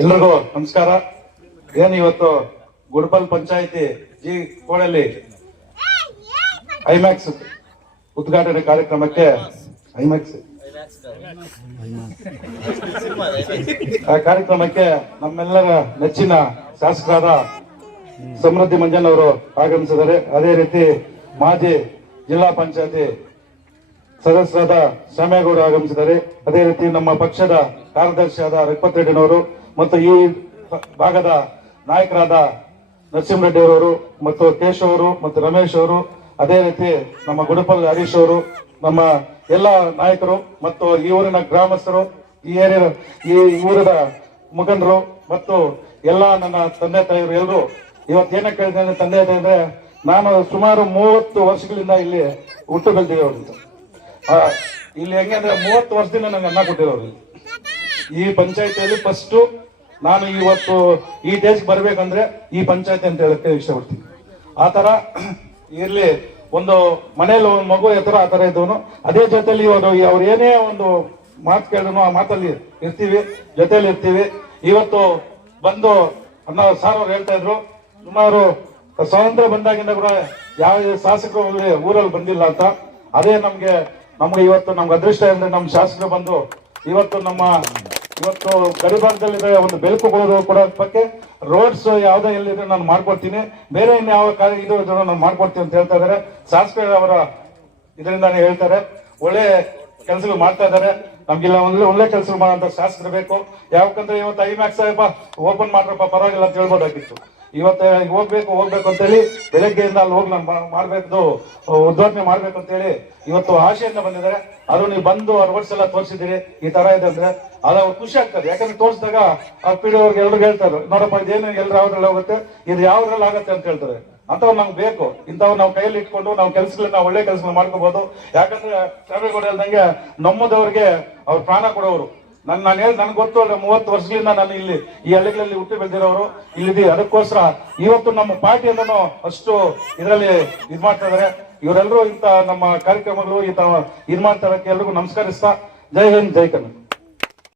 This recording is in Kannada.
ಎಲ್ರಿಗೂ ನಮಸ್ಕಾರ. ಏನ್ ಇವತ್ತು ಗುಡ್ಬಲ್ ಪಂಚಾಯತಿ ಜಿ ಕೋಡಲ್ಲಿ ಐಮ್ಯಾಕ್ಸ್ ಉದ್ಘಾಟನೆ ಕಾರ್ಯಕ್ರಮಕ್ಕೆ ಐಮ್ಯಾಕ್ಸ್. ಆ ಕಾರ್ಯಕ್ರಮಕ್ಕೆ ನಮ್ಮೆಲ್ಲರ ನೆಚ್ಚಿನ ಶಾಸಕರಾದ ಸಮೃದ್ಧಿ ಮಂಜನ್ ಅವರು ಆಗಮಿಸಿದ್ದಾರೆ. ಅದೇ ರೀತಿ ಮಾಜಿ ಜಿಲ್ಲಾ ಪಂಚಾಯತಿ ಸದಸ್ಯರಾದ ಶ್ಯಾಮೇಗೌಡ ಆಗಮಿಸಿದ್ದಾರೆ. ಅದೇ ರೀತಿ ನಮ್ಮ ಪಕ್ಷದ ಕಾರ್ಯದರ್ಶಿಯಾದ ರಘುಪತ್ ರೆಡ್ಡಿನವರು ಮತ್ತು ಈ ಭಾಗದ ನಾಯಕರಾದ ನರಸಿಂಹರೆಡ್ಡಿ ಅವರು ಮತ್ತು ಕೇಶವ್ ಅವರು ಮತ್ತು ರಮೇಶ್ ಅವರು ಅದೇ ರೀತಿ ನಮ್ಮ ಗುಡಪಲ್ಲಿ ಹರೀಶ್ ಅವರು ನಮ್ಮ ಎಲ್ಲ ನಾಯಕರು ಮತ್ತು ಈ ಊರಿನ ಗ್ರಾಮಸ್ಥರು ಈ ಏರಿಯಾ ಈ ಊರಿನ ಮುಖಂಡರು ಮತ್ತು ಎಲ್ಲ ನನ್ನ ತಂದೆ ತಾಯಿಯರು ಎಲ್ಲರೂ ಇವತ್ತೇನ ಕೇಳಿದ್ದೇನೆ ತಂದೆ ತಾಯಿ ಅಂದ್ರೆ ನಾನು ಸುಮಾರು ಮೂವತ್ತು ವರ್ಷಗಳಿಂದ ಇಲ್ಲಿ ಹುಟ್ಟು ಆ, ಇಲ್ಲಿ ಹೆಂಗೆ ಅಂದ್ರೆ ಮೂವತ್ತು ವರ್ಷದಿಂದ ನಂಗೆ ಅನ್ನ ಕೊಟ್ಟಿರೋರು. ಈ ಪಂಚಾಯತಿಯಲ್ಲಿ ಫಸ್ಟ್ ನಾನು ಇವತ್ತು ಈ ದೇಶಕ್ಕೆ ಬರ್ಬೇಕಂದ್ರೆ ಈ ಪಂಚಾಯತಿ ಅಂತ ಹೇಳಕ್ಕೆ ಇಷ್ಟಪಡ್ತೀನಿ. ಆ ತರ ಇಲ್ಲಿ ಒಂದು ಮನೇಲಿ ಒಂದು ಮಗು ಎತ್ತರ ಆ ತರ ಇದ್ದವನು, ಅದೇ ಜೊತೆಲಿ ಇವರು ಅವ್ರು ಏನೇ ಒಂದು ಮಾತು ಕೇಳಿದ್ರು ಆ ಮಾತಲ್ಲಿ ಇರ್ತೀವಿ, ಜೊತೆಲಿ ಇರ್ತೀವಿ. ಇವತ್ತು ಬಂದು ಅನ್ನ ಸಾರ್ ಅವ್ರು ಹೇಳ್ತಾ ಇದ್ರು, ಸುಮಾರು ಸ್ವಾತಂತ್ರ್ಯ ಬಂದಾಗಿಂದ ಕೂಡ ಯಾವ ಶಾಸಕರು ಊರಲ್ಲಿ ಬಂದಿಲ್ಲ ಅಂತ. ಅದೇ ನಮ್ಗೆ ನಮ್ಗೆ ಇವತ್ತು ನಮ್ಗೆ ಅದೃಷ್ಟ ಅಂದ್ರೆ ನಮ್ಮ ಶಾಸಕರು ಬಂದು ಇವತ್ತು ನಮ್ಮ ಇವತ್ತು ಗಡಿಭಾಗದಲ್ಲಿದೆ ಒಂದು ಬೆಳಕು ಕೊಡೋದು ಕೊಡೋ ಬಗ್ಗೆ ರೋಡ್ಸ್ ಯಾವ್ದೇ ಎಲ್ಲಿದ್ರೆ ನಾನು ಮಾಡ್ಕೊಡ್ತೀನಿ. ಬೇರೆ ಇನ್ಯಾವ ಕಾರ್ಯ ಇದು ನಾನು ಮಾಡ್ಕೊಡ್ತೀನಿ ಅಂತ ಹೇಳ್ತಾ ಇದಾರೆ ಶಾಸಕರು ಅವರ ಇದರಿಂದ ಹೇಳ್ತಾರೆ. ಒಳ್ಳೆ ಕೆಲಸಗಳು ಮಾಡ್ತಾ ಇದ್ದಾರೆ. ನಮ್ಗಿಲ್ಲ, ಒಳ್ಳೆ ಒಳ್ಳೆ ಕೆಲಸ ಮಾಡೋ ಶಾಸಕರು ಬೇಕು. ಯಾಕಂದ್ರೆ ಇವತ್ತು ಐಮ್ಯಾಕ್ಸ್ ಸಾಹೇಬ ಓಪನ್ ಮಾಡ್ರಪ್ಪ, ಪರವಾಗಿಲ್ಲ ಅಂತ ಹೇಳ್ಬೋದಾಗಿತ್ತು. ಇವತ್ತು ಹೋಗ್ಬೇಕು ಹೋಗ್ಬೇಕು ಅಂತೇಳಿ ಬೆಳಗ್ಗೆಯಿಂದ ಅಲ್ಲಿ ಹೋಗಿ ನಾನು ಮಾಡ್ಬೇಕು ಉದ್ಘಾಟನೆ ಮಾಡ್ಬೇಕು ಅಂತೇಳಿ ಇವತ್ತು ಆಶೆಯಿಂದ ಬಂದಿದ್ದಾರೆ. ಅದು ನೀವು ಬಂದು ಅವ್ರ ವರ್ಷ ಎಲ್ಲ ತೋರಿಸಿದಿರಿ ಈ ತರ ಇದೆ ಅಂದ್ರೆ ಅದು ಅವ್ರು ಖುಷಿ ಆಗ್ತದೆ. ಯಾಕಂದ್ರೆ ತೋರಿಸಿದಾಗ ಆ ಪಿ ಡಿ ಅವ್ರಿಗೆ ಎಲ್ರು ಹೇಳ್ತಾರೆ ನೋಡಪ್ಪ, ಇದೇನು ಎಲ್ರು ಯಾವ್ದ್ರಲ್ಲಿ ಹೋಗುತ್ತೆ? ಇದು ಯಾವ್ದ್ರಲ್ಲಿ ಆಗುತ್ತೆ ಅಂತ ಹೇಳ್ತಾರೆ. ಅಂತವ್ ನಮ್ಗೆ ಬೇಕು. ಇಂಥವ್ ನಾವು ಕೈಯಲ್ಲಿ ಇಟ್ಕೊಂಡು ನಾವು ಕೆಲಸಗಳನ್ನ ಒಳ್ಳೆ ಕೆಲಸ ಮಾಡ್ಕೋಬಹುದು ಯಾಕಂದ್ರೆ ಹೇಳ್ದಂಗೆ ನಮ್ಮದವ್ರಿಗೆ ಅವ್ರು ಪ್ರಾಣ ಕೊಡೋರು ನನ್ ನಾನು ಹೇಳಿ ನನ್ಗೆ ಗೊತ್ತು ಅಲ್ಲ ಮೂವತ್ತು ವರ್ಷಗಳಿಂದ ನಾನು ಇಲ್ಲಿ ಈ ಹಳ್ಳಿಗಳಲ್ಲಿ ಹುಟ್ಟಿ ಬೆಳೆದಿರೋರು. ಇಲ್ಲಿದೆ ಅದಕ್ಕೋಸ್ಕರ ಇವತ್ತು ನಮ್ಮ ಪಾರ್ಟಿಯನ್ನು ಅಷ್ಟು ಇದರಲ್ಲಿ ಇದ್ ಮಾಡ್ತಾ ಇದಾರೆ. ಇವರೆಲ್ಲರೂ ಇಂತ ನಮ್ಮ ಕಾರ್ಯಕ್ರಮಗಳು ಇಂತ ಇದ್ ಮಾಡ್ತಾ ಎಲ್ರಿಗೂ ನಮಸ್ಕರಿಸ್ತಾ. ಜೈ ಹಿಂದ್, ಜೈ ಕನ್ನಡ.